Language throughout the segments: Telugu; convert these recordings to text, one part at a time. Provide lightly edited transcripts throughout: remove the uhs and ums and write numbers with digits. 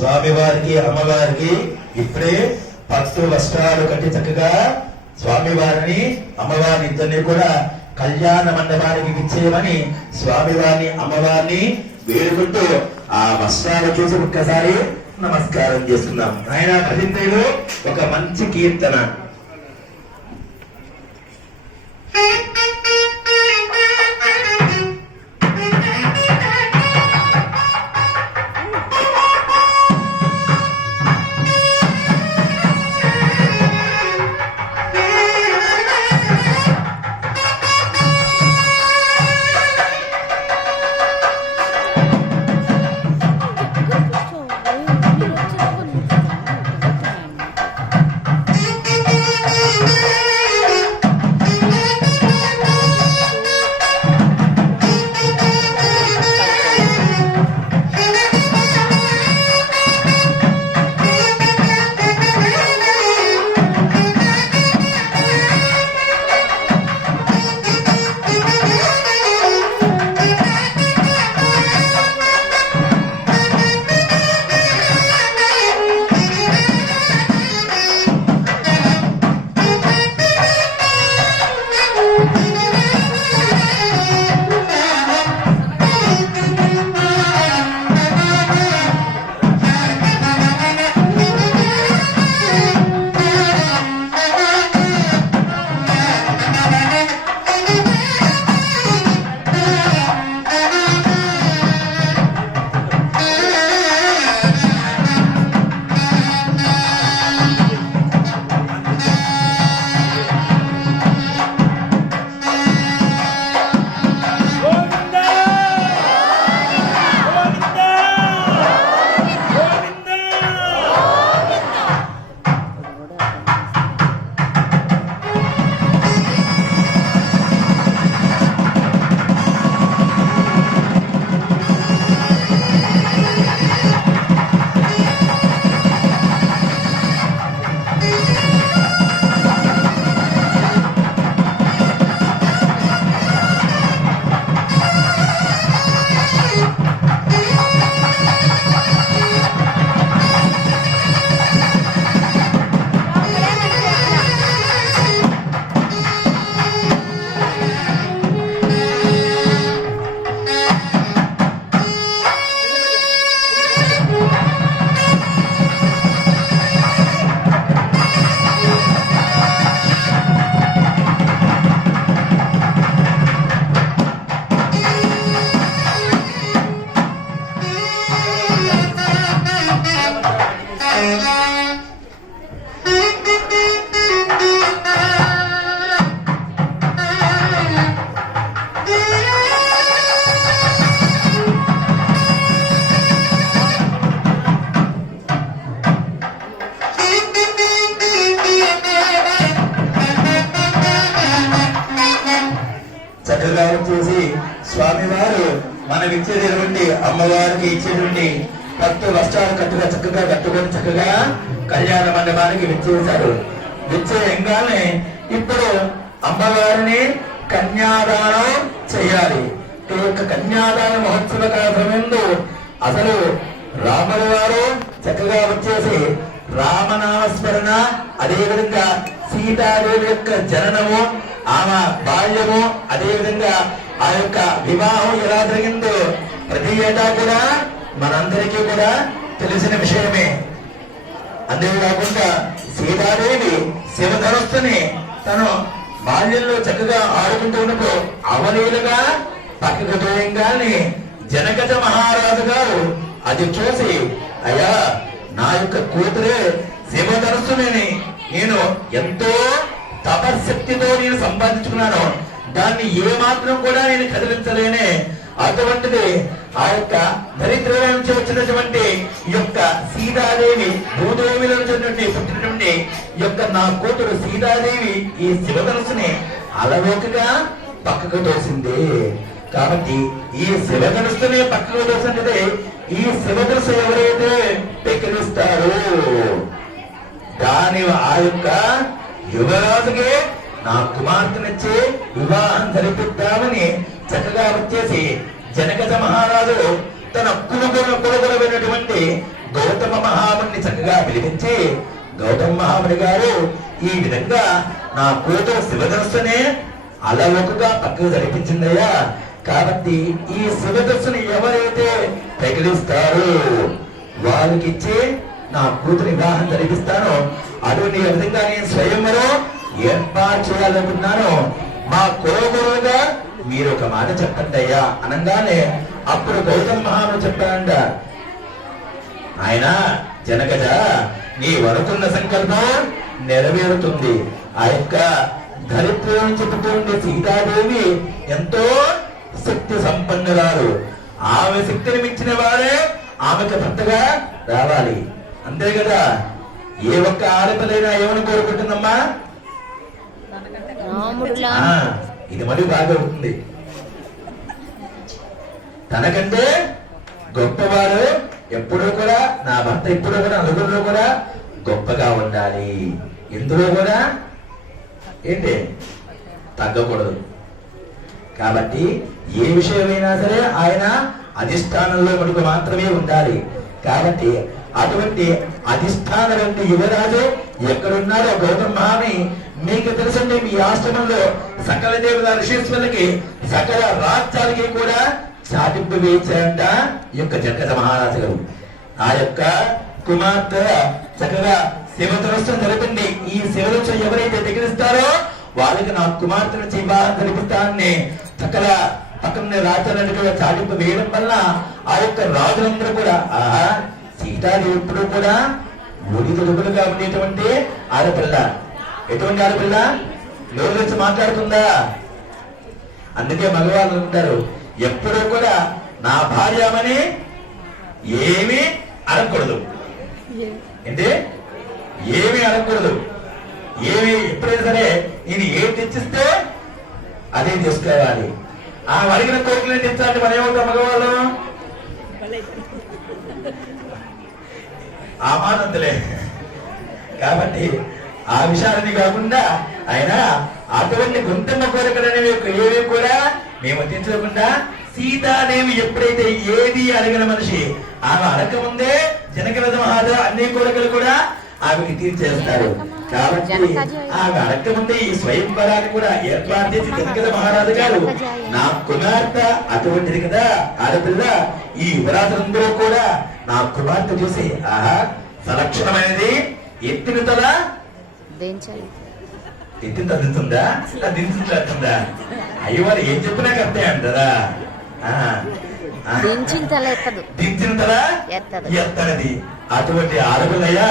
స్వామివారికి అమ్మవారికి ఇప్పుడే పట్టు వస్త్రాలు కట్టి చక్కగా స్వామివారిని అమ్మవారిని ఇద్దరిని కూడా కళ్యాణ మండపానికి ఇచ్చేయమని స్వామివారిని అమ్మవారిని వేడుకుంటూ ఆ వస్త్రాలు చూసి ఒక్కసారి నమస్కారం చేసుకుందాం. ఆయన భజంత్రిలో ఒక మంచి కీర్తన. చక్కగా చూసి స్వామివారు మనకి ఇచ్చేటువంటి అమ్మవారికి ఇచ్చేటువంటి పట్టు వస్త్రాలు చక్కగా కట్టుకొని చక్కగా కళ్యాణ మండపానికి విచ్చేశారు. విచ్చేయంగానే ఇప్పుడు అమ్మవారిని కన్యాదానం చేయాలి. ఈ యొక్క కన్యాదాన మహోత్సవ కార్యక్రమంలో అసలు రాముల వారు చక్కగా వచ్చేసి రామనామస్మరణ, అదేవిధంగా సీతాదేవి యొక్క జననము, ఆమె బాల్యము, అదేవిధంగా ఆ యొక్క వివాహం ఎలా జరిగిందో ప్రతి ఏటా కూడా మనందరికీ కూడా తెలిసిన విషయమే. అంతేకాకుండా సీతాదేవి శివధనుస్సుని తను బాల్యంలో చక్కగా ఆడుకుంటూ ఉన్నప్పుడు అవలీలుగా పక్కకు తోయంగానే జనకజ మహారాజు గారు అది చూసి, అయ్యా నా యొక్క కూతురే శివధనుస్సుని నేను ఎంతో తపశక్తితో నేను సంపాదించుకున్నాను, దాన్ని ఏ మాత్రం కూడా నేను కదిలించలేనే, అటువంటిది ఆ యొక్క దరిద్రం నుంచి వచ్చినటువంటి ఈ యొక్క సీతాదేవి భూదేవిలో పుట్టినటువంటి ఈ యొక్క నా కూతురు సీతాదేవి ఈ శివధనుసుని అలవోకగా పక్కకు తోసింది. కాబట్టి ఈ శివధనుసుని పక్కకు తోసినది ఈ శివధనుసు ఎవరైతే పెక్కిరిస్తారో దాని ఆ యొక్క యువరాజుకి నా కుమార్తెనిచ్చి వివాహం జరిపిద్దామని చక్కగా వచ్చేసి జనకజ మహారాజు తన కొడుకులైనటువంటి గౌతమ మహాముని చక్కగా పిలిపించి, గౌతమ మహాముని గారు ఈ విధంగా నా కూతురు శివధనుస్సునే అలవోకగా పక్కకు జరిపించిందయ్యా. కాబట్టి ఈ శివధనుస్సుని ఎవరైతే తగిలిస్తారో వాళ్ళకి ఇచ్చి నా కూతురు వివాహం జరిపిస్తాను. అటువంటి విధంగా నేను స్వయంవరం ఏర్పాటు చేయాలనుకున్నాను. మా కులగురువుగా మీరు ఒక మాట చెప్పండి అయ్యా అనగానే అప్పుడు గౌతమ మహాముని చెప్పారంట, ఆయన జనకజ నీ వరకున్న సంకల్పం నెరవేరుతుంది. ఆ యొక్క ధరిత్రం చెబుతుండే సీతాదేవి ఎంతో శక్తి సంపన్నురాలు. ఆమె శక్తిని మించిన వారే ఆమెకు భర్తగా రావాలి. అంతే కదా. ఏ ఒక్క ఆడపిల్లైనా ఏమని కోరుకుంటుందమ్మా? ఇది మరి బాగా ఉంటుంది. తనకంటే గొప్పవారు ఎప్పుడూ కూడా, నా భర్త ఎప్పుడూ కూడా నలుగురిలో కూడా గొప్పగా ఉండాలి. ఎందులో కూడా ఏంటి తగ్గకూడదు. కాబట్టి ఏ విషయమైనా సరే ఆయన అధిష్టానంలో మనకు మాత్రమే ఉండాలి. కాబట్టి అటువంటి అధిష్టాన వంటి యువరాజు ఎక్కడున్నారో గౌతమ మహాముని మీకు తెలుసండి. మీ ఆశ్రమంలో సకల దేవత ఋషీశ్వరులకి సకల రాజ్యాలకి కూడా చాటింపు వేయించారంట ఈ యొక్క జనక మహారాజు గారు. ఆ యొక్క కుమార్తె చక్కగా శివధనుస్సు జరిపింది. ఈ శివధనుస్సు ఎవరైతే దిగిస్తారో వాళ్ళకి నా కుమార్తెను వివాహం జరిపిస్తానని సకల పక్కన రాజ్యాలను కూడా చాటింపు వేయడం వల్ల ఆ యొక్క రాజులందరూ కూడా ఆహా సీతాదేవి ఎప్పుడు కూడా ఒడి తొడుగులుగా ఉండేటువంటి ఆడపిల్ల. ఎటువంటి ఆడపిల్ల? నోరు వచ్చి మాట్లాడుతుందా? అందుకే మగవాళ్ళు ఉంటారు ఎప్పుడూ కూడా నా భార్యమని ఏమీ అడగకూడదు. ఏంటి? ఏమీ అడగకూడదు. ఏమి ఎప్పుడైనా సరే నేను ఏం తెచ్చిస్తే అదే తీసుకోవాలి. ఆ అడిగిన కోరికలు తెచ్చాలంటే మనం ఏమవుతాం మగవాళ్ళు? ఆ మానందులే. కాబట్టి ఆ విషయాలని కాకుండా ఆయన అటువంటి గుంటమ్మ కోరికలనేవి ఏవి కూడా మేము తీర్చకుండా సీతాదేవి ఎప్పుడైతే ఏది అడిగిన మనిషి ఆమె అడగముందే జనక మహారాజు అన్ని కోరికలు కూడా ఆమెకి తీర్చేస్తారు. కాబట్టి ఆమె అడగముందే ఈ స్వయంవరాన్ని కూడా ఏర్పాటు చేసి జనక మహారాజు గారు నా కుమార్తె అటువంటిది కదా ఆడపిల్ల. ఈ యువరాజులందరూ కూడా నా కుమార్తె చూసి ఆహా సలక్షణమైనది ఎత్తిన తల ఎత్తిన తల దించుందా దించుందా? అయ్యో వాళ్ళు ఏం చెప్పినా కరెక్టే అంటారా? దించిన తల ఎత్తనది అటువంటి ఆడపిల్లయ్యా.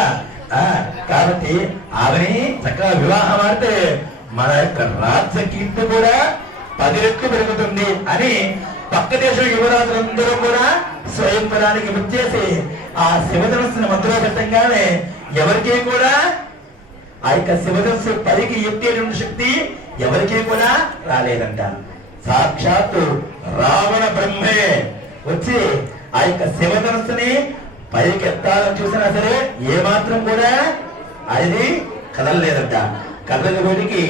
కాబట్టి ఆమెని చక్కగా వివాహం ఆడితే మన యొక్క రాజ్య కీర్తి కూడా 10 రెట్లు పెరుగుతుంది అని పక్క దేశం యువరాజులందరూ కూడా స్వయంవరానికి వచ్చేసి ఆ శివధనుస్సుని మధ్యలో పెట్టంగానే ఎవరికీ కూడా ఆ యొక్క శివధనుస్సు పైకి ఎత్తేటువంటి శక్తి ఎవరికీ కూడా రాలేదంట. సాక్షాత్తు రావణ బ్రహ్మే వచ్చి ఆ యొక్క శివధనుస్సుని పైకి ఎత్తాలని చూసినా సరే ఏమాత్రం కూడా అది కదలలేదంట. కదలబడికి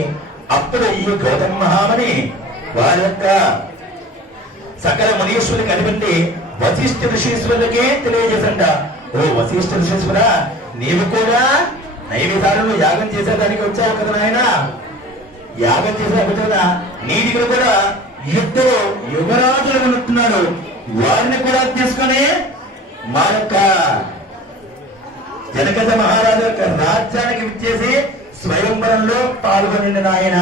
అప్పుడు ఈ గౌతమ మహాముని వారి యొక్క సకల మునీశ్వరులు కనిపెట్టి వశిష్ఠ ఋషీశ్వరులకే తెలియజేసంట, ఓ వశిష్ఠ ఋషీశ్వర నీవు కూడా నైవేద్యాలను యాగం చేసేదానికి వచ్చావు కదా నాయన. యాగం చేసేదానికి కదా నీ దగ్గర కూడా ఇద్దరు యువరాజులు ఉంటున్నారు. వారిని కూడా తీసుకొని మా యొక్క జనక మహారాజు యొక్క రాజ్యానికి విచ్చేసి స్వయంవరంలో పాల్గొని నాయన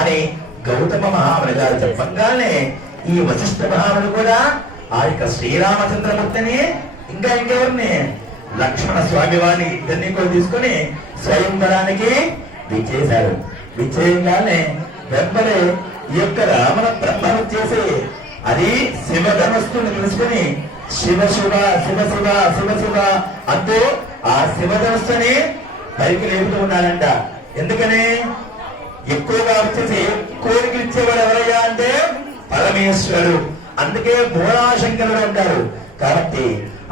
అని గౌతమ మహాముని గారు చెప్పగానే ఈ వశిష్ఠ మహాముని కూడా ఆ యొక్క శ్రీరామచంద్రమూర్తిని ఇంకా ఇంకెవరిని లక్ష్మణ స్వామి వారిని ఇద్దరిని కూడా తీసుకొని స్వయంవరానికి విచ్చేశారు. విచ్చేయగానే వెంబడే ఈ యొక్క రావణ బ్రహ్మను చేసి అది శివధనుస్సుని తెలుసుకుని శివ శివ శివ శివ శివ శివ అంటూ ఆ శివధనుస్సుని పైకి లేపుతూ ఉన్నారంట. ఎందుకని ఎక్కువగా వచ్చేసి కోరికలు ఇచ్చేవాడు ఎవరయ్యా అంటే పరమేశ్వరుడు. అందుకే భోళాశంకరుడు అంటారు. కాబట్టి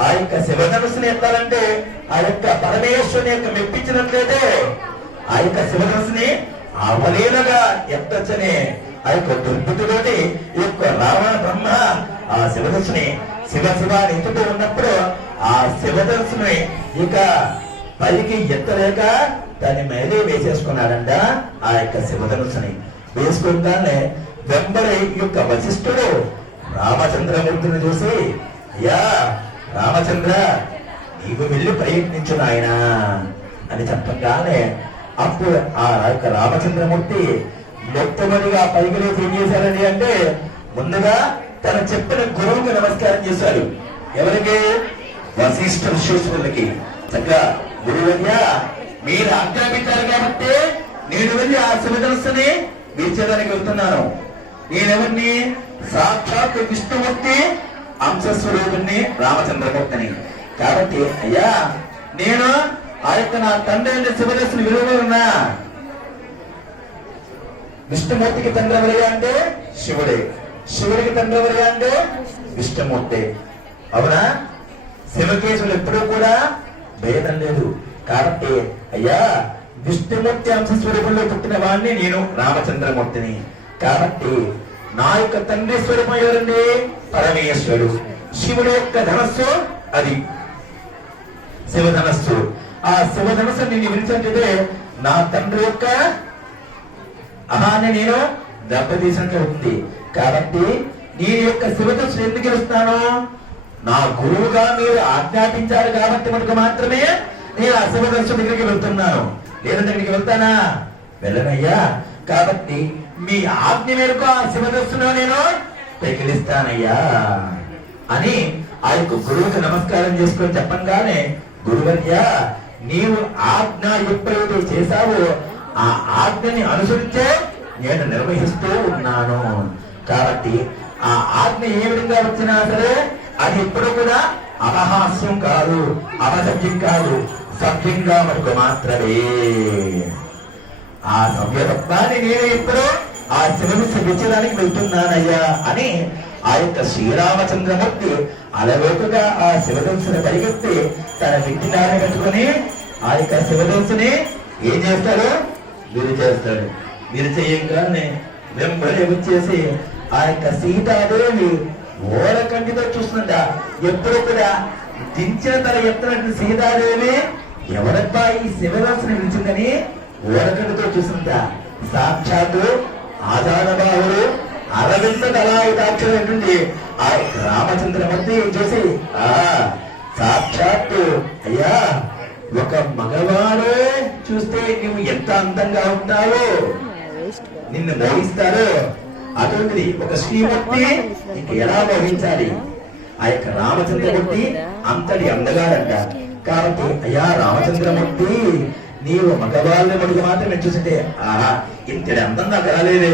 ఆ యొక్క శివధనుస్సుని ఎత్తాలంటే ఆ యొక్క పరమేశ్వరుని యొక్క మెప్పించినట్లయితే ఆ యొక్క శివధనుస్సుని అవలీలగా ఎత్తచ్చని ఆ యొక్క దుర్బుద్ధితోటి ఈ యొక్క రావణ బ్రహ్మ ఆ శివధనుస్సుని శివ శివ ఎత్తుతూ ఉన్నప్పుడు ఆ శివధనుసుని ఇక పైకి ఎత్తలేక దాని మీదే వేసేసుకున్నాడంట. ఆ యొక్క శివధనుసుని వేసుకుంటానే వెంబడి యొక్క వశిష్ఠుడు రామచంద్రమూర్తిని చూసి, అయ్యా రామచంద్ర, నీకు వెళ్ళి ప్రయత్నించు నాయనా అని చెప్పగానే అప్పుడు ఆ యొక్క రామచంద్రమూర్తి మొట్టమొదటిగా పైకి లేచి ఏం చేశారండి అంటే, ముందుగా తన చెప్పిన గురువుకి నమస్కారం చేశాడు. ఎవరికి? వశిష్ఠ ఋషీశ్వరులకి. చక్కగా గురువయ్య, మీరు ఆజ్ఞాపించారు కాబట్టి నేను వెళ్ళి ఆ శివధనుస్సుని వీర్చడానికి వెళ్తున్నాను. నేనెవరిని? సాక్షాత్ విష్ణుమూర్తి అంశస్వరూపుణ్ణి రామచంద్రమూర్తిని. కాబట్టి అయ్యా, నేను ఆ యొక్క నా తండ్రి శివధనుస్సుని విలువన్నా. విష్ణుమూర్తికి తండ్రి ఎవరుగా అంటే శివుడే, శివుడికి తండ్రి ఎవరుగా అంటే విష్ణుమూర్తి. అవునా? శివకేశులు ఎప్పుడూ కూడా భేదం లేదు. కాబట్టి అయ్యా, విష్ణుమూర్తి అంశస్వరూపంలో పుట్టిన వాడిని నేను రామచంద్రమూర్తిని. కాబట్టి నా యొక్క తండ్రి స్వరూపం ఎవరండి? పరమేశ్వరుడు. శివుడు యొక్క ధనస్సు అది శివధనస్సు. ఆ శివధనస్సు నేను విడిచినట్లయితే నా తండ్రి యొక్క అహాన్ని నేను దెబ్బతీసినట్లు అవుతుంది. కాబట్టి నీ యొక్క శివధనస్సు ఎందుకు గెలుస్తాను? నా గురువుగా మీరు ఆజ్ఞాపించారు కాబట్టి మనకు మాత్రమే నేను ఆ శివధనుస్సు దగ్గరికి వెళ్తున్నాను. లేదా దగ్గరికి వెళ్తానా? వెళ్ళనయ్యా. కాబట్టి మీ ఆజ్ఞ మేరకు ఆ శివధనుస్సును నేను పెకిలిస్తానయ్యా అని ఆ యొక్క గురువుకి నమస్కారం చేసుకొని చెప్పంగానే, గురువర్య, నీవు ఆజ్ఞ ఎప్పుడైతే చేశావో ఆ ఆజ్ఞని అనుసరించే నేను నిర్వహిస్తూ ఉన్నాను. కాబట్టి ఆ ఆజ్ఞ ఏ విధంగా వచ్చినా సరే అది ఎప్పుడు కూడా అపహాస్యం కాదు, అపసభ్యం కాదు, సభ్యంగా మనకు మాత్రమే. ఆ సభ్యతత్వాన్ని నేను ఇప్పుడు ఆ శివుని శివించడానికి వెళ్తున్నానయ్యా అని ఆ యొక్క శ్రీరామచంద్రమూర్తి అలవోకగా ఆ శివధనుసుని పరిగెత్తి తన విగ్రహాన్ని పెట్టుకుని ఆ యొక్క శివధనుసుని ఏం చేస్తాడు? విరి చేస్తాడు. విరి చేయగానే వెంబడి వచ్చేసి ఆ యొక్క సీతాదేవి ఓరకంటితో చూస్తుంట. ఎప్పుడు కూడా దించిన తల ఎత్తనట్టు సీతాదేవి ఎవరబ్బా ఈ శివధనుసుని విరిచిందని ఓరకంటితో చూస్తుంట. సాక్షాత్తు ఆజానబాహుడు అరవింద కళాయుధాక్షుడు ఆ రామచంద్రమూర్తి చూసి, సాక్షాత్తు అయ్యా, ఒక మగవాడే చూస్తే నువ్వు ఎంత అందంగా ఉంటావో, నిన్ను మోహిస్తారో అటువంటిది ఒక శ్రీమూర్తి ఇంక ఎలా మోహించాలి? ఆ యొక్క రామచంద్రమూర్తి అంతటి అందగాడంట. కాబట్టి అయ్యా రామచంద్రమూర్తి, నీవు మగవాళ్ళని మడుగు మాత్రమే చూసింటే ఇంతటి అందం నాకు రాలేదే,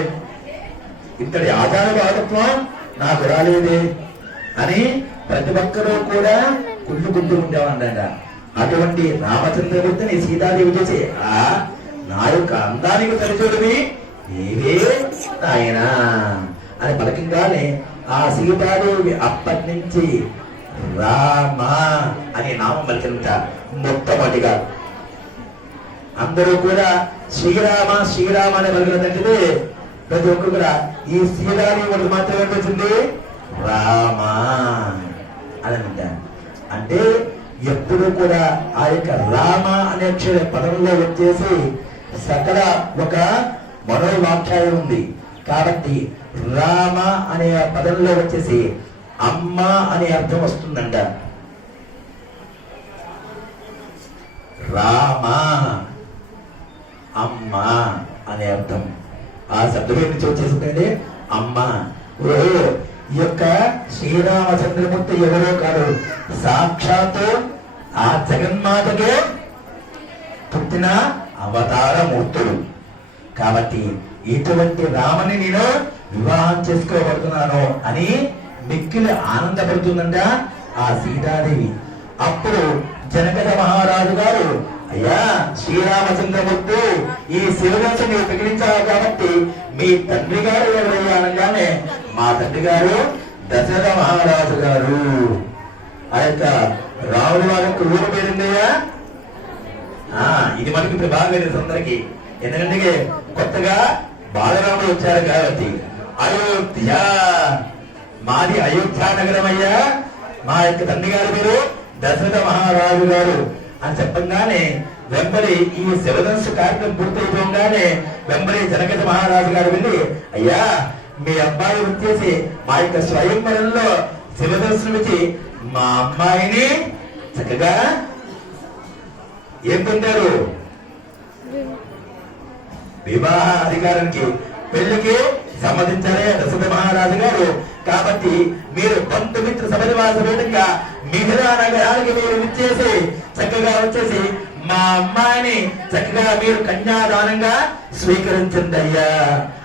ఇంతటి ఆచార భాగత్వం నాకు రాలేదే అని ప్రతి ఒక్కరూ కూడా కుళ్ళుకుంటూ ఉండేవాళ్ళంట. అటువంటి రామచంద్రమూర్తిని సీతాదేవి చూసి, నా యొక్క అందానికి సరిచూడివి నీవే నాయన అని పలకంగానే ఆ సీతాదేవి అప్పటి నుంచి రామ అనే నామం పలికినంత. మొట్టమొదటిగా అందరూ కూడా శ్రీరామ శ్రీరామ అని పలికినదంటే ప్రతి ఒక్కరు కూడా ఈ శ్రీరామి మనకు మాత్రమే వచ్చింది రామ అని అంటారు. అంటే ఎప్పుడు కూడా ఆ యొక్క రామ అనే పదంలో వచ్చేసి సకల ఒక మనోవాఖ్యాయం ఉంది. కాబట్టి రామ అనే పదంలో వచ్చేసి అమ్మ అనే అర్థం వస్తుందంట. రామ అమ్మ అనే అర్థం ఆ శబ్దం నుంచి వచ్చేసిందండి అమ్మ. ఈ యొక్క శ్రీరామచంద్రమూర్తి ఎవరో కాదు, సాక్షాత్తు ఆ జగన్మాతకే పుట్టిన అవతార మూర్తుడు. కాబట్టి ఇటువంటి రామని నేను వివాహం చేసుకోబడుతున్నాను అని మిక్కిలి ఆనందపడుతుందంట ఆ సీతాదేవి. అప్పుడు జనక మహారాజు గారు, అయ్యా శ్రీరామచంద్రమూర్తి, ఈ శివధనుసు నీవు ప్రకటించావు కాబట్టి మీ తండ్రి గారు ఎవరయ్యా అనగానే, మా తండ్రి గారు దశరథ మహారాజు గారు. ఆ యొక్క రాముడి వారి యొక్క ఊరు పేరుందయ్యా. ఇది మనకి ఇప్పుడు బాగా తెలుసు అందరికి. ఎందుకంటే కొత్తగా బాలరాముడు వచ్చారు కాబట్టి. అయోధ్య, మాది అయోధ్య నగరం అయ్యా. మా యొక్క తండ్రి గారి పేరు దశరథ మహారాజు గారు అని చెప్పంగానే వెంబడి ఈ శివధనుసు కార్యక్రమం పూర్తయిపోగానే వెంబడి జనకథ మహారాజు గారు వెళ్ళి, అయ్యా మీ అబ్బాయి వచ్చేసి మా యొక్క స్వయంవరంలో శివధనుసునిచ్చి మా అమ్మాయిని చక్కగా ఏం పొందారు, వివాహ అధికారానికి పెళ్లికి సమ్మతించారే దశరథ మహారాజు గారు. కాబట్టి మీరు బంధుమిత్ర సభనివాస వేదికగా మిథిలా నగరానికి మీరు విచ్చేసి చక్కగా వచ్చేసి మా అమ్మాయిని చక్కగా మీరు కన్యాదానంగా స్వీకరించండి అయ్యా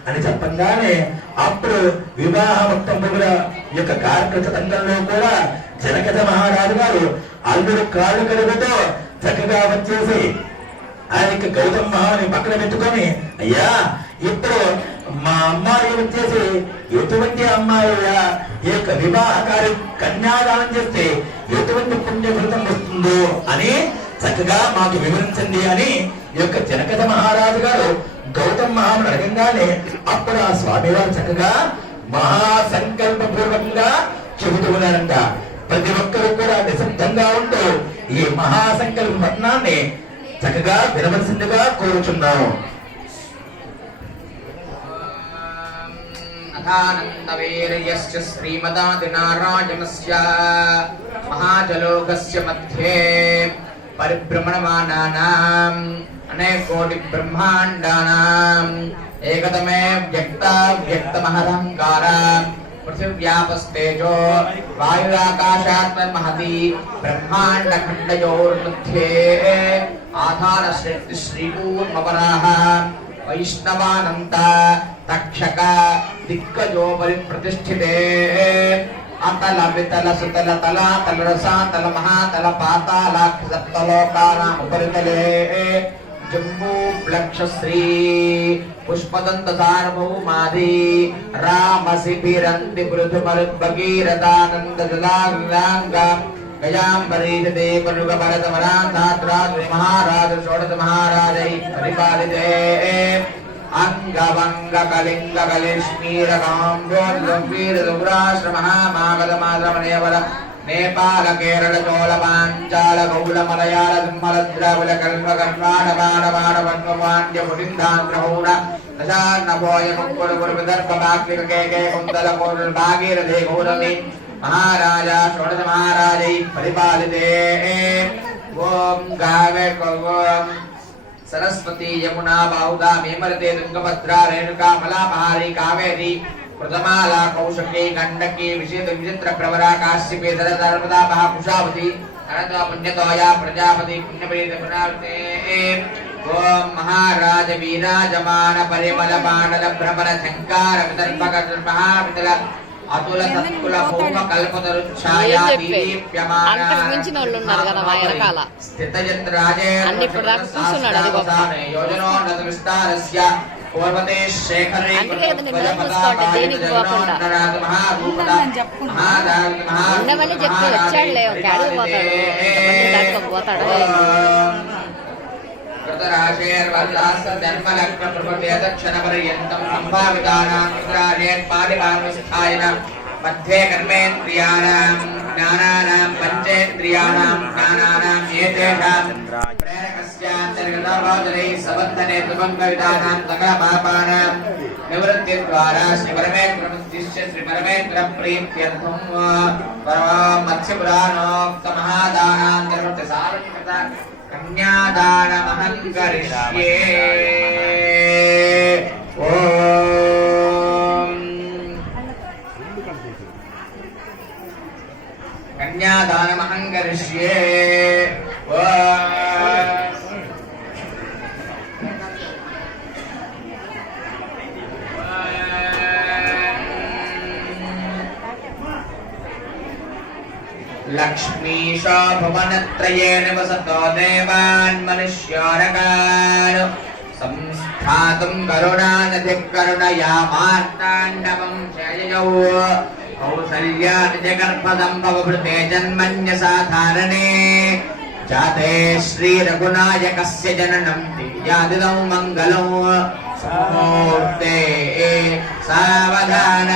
అని చెప్పంగానే అప్పుడు వివాహ మొత్తంలో యొక్క కార్యక్రమ తంగంలో కూడా జనకథ మహారాజు గారు అల్లుడు కాళ్ళు కడుగుతో చక్కగా వచ్చేసి ఆయనకి గౌతమ మహాని పక్కన పెట్టుకొని, అయ్యా ఇప్పుడు మా అమ్మాయి వచ్చేసి ఎటువంటి అమ్మాయి ఈ యొక్క వివాహకారి కన్యాదానం చేస్తే ఎటువంటి పుణ్యఫలితం వస్తుందో అని చక్కగా మాకు వివరించండి అని ఈ యొక్క జనకథ మహారాజు గారు గౌతమ మహాముని అడగంగానే అప్పుడు ఆ స్వామివారు చక్కగా మహాసంకల్ప పూర్వకంగా చెబుతూ ఉన్నారంట. ప్రతి ఒక్కరూ కూడా నిశ్శబ్దంగా ఉంటూ ఈ మహాసంకల్ప పట్నాన్ని చక్కగా వినవలసిందిగా కోరుచున్నాము. అథానందవీర్యస్య శ్రీమదాదినారాయణస్య మహాజలోకస్య మధ్యే పరిభ్రమణమానానాం అనేకోటి బ్రహ్మాండానాం ఏకతమే వ్యక్తమహంకార పృథివ్యాపస్తేజో వాయురాకాశాత్మహతి బ్రహ్మాండఖండయోర్मध्ये ఆధార శ్రీకూర్మవరాహ వైష్ణవానంత తక్షక దిగ్గజోపరి ప్రతిష్ఠితే అతల వితల సుతల తలాతల రసాతల మహాతల పాతాళాక్ష సప్తలోకానాం ఉపరితలే జంబూ ప్లక్ష శ్రీ పుష్పదంత సార్వభౌమాది రామ శిబిరంతి పృథు మరుద్భగీరథానంద జలాంగ గజాంబరీదే పరుగ భరత వరాంధాత్రాద్రి మహారాజ షోడశ మహారాజై పరిపాలితే అంగవంగ కళింగ కలిష్మీరకాంబోధీరదురాశ్రమ మాగధమాశ్రమణేవర నేపాల కేరళ చోళ పాంచాల గౌళ మలయాళ సింహల ద్రవిడ కల్ప కర్ణాటక వన్వాండ్య పుటింధాంధ్రహూణ దశాన్నభోయ ముక్కుడు విదర్భ బాక్లిక కేకే కుందల కోరుల్ భాగీరథే గౌరమి మహారాజా షోడశ మహారాజై పరిపాలితే ఓం గావే ఓం सरस्वती यमुना बाहुदा मेमरते तुंगभद्रा रेणुका मलापहारी कावेरी प्रथमाला कौशकी गंडकी विचित्र प्रवरा काश्यपी नर्मदा महाकुशावती अनंत पुण्यतोया प्रजापति पुण्यप्रीत पुनार्ते ओम महाराज वीराजमान परिमल बाणल भ्रमर झंकार विदर्भक महाविदल అతుల తత్కుల భూమ కల్పతరు ఛాయా దీప్యమాన మించిన వాళ్ళు ఉన్నారు కదా మా ఎరకాల స్థితయత్రాజే అన్ని ఇప్పుడు దాకా చూస్తున్నాడు అది గొప్ప యోజనోన్నత విస్తారస్య పూర్వతే శేఖరే దేనికి పోకుండా ఉండమని చెప్పి వచ్చాడులే క్యాడికి పోతాడు मध्ये कर्मेन्द्रियाणां ज्ञानानां पंचेन्द्रियाणां ज्ञानानां एतेषां प्रेरकस्यान्तर्गतवादनैः सबन्धने सुभङ्गविधानां सकलपापानां निवृत्तिद्वारा श्रीपरमेश्वरमुद्दिश्य श्रीपरमेश्वरप्रीत्यर्थं मत्स्यपुराणोक्तमहादानान्तर्वर्तिसारकृत कन्यादानमहं करिष्ये कन्यादानमहं करिष्ये लक्ष्मीशो भुवनत्रयेण वसतो देवान् मनुष्यारकान् संस्थातुं करुणानिधिकरुणया मार्ताण्डवं शययौ कौसल्या निजगर्भदम्भवभृते जन्मन्यसाधारणे जाते श्रीरघुनायकस्य जननं दिव्यादिदं मङ्गलौ सुमुहूर्ते सावधान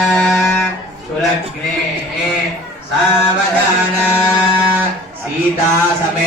सुलग्ने सावधान सीता సీతా సమే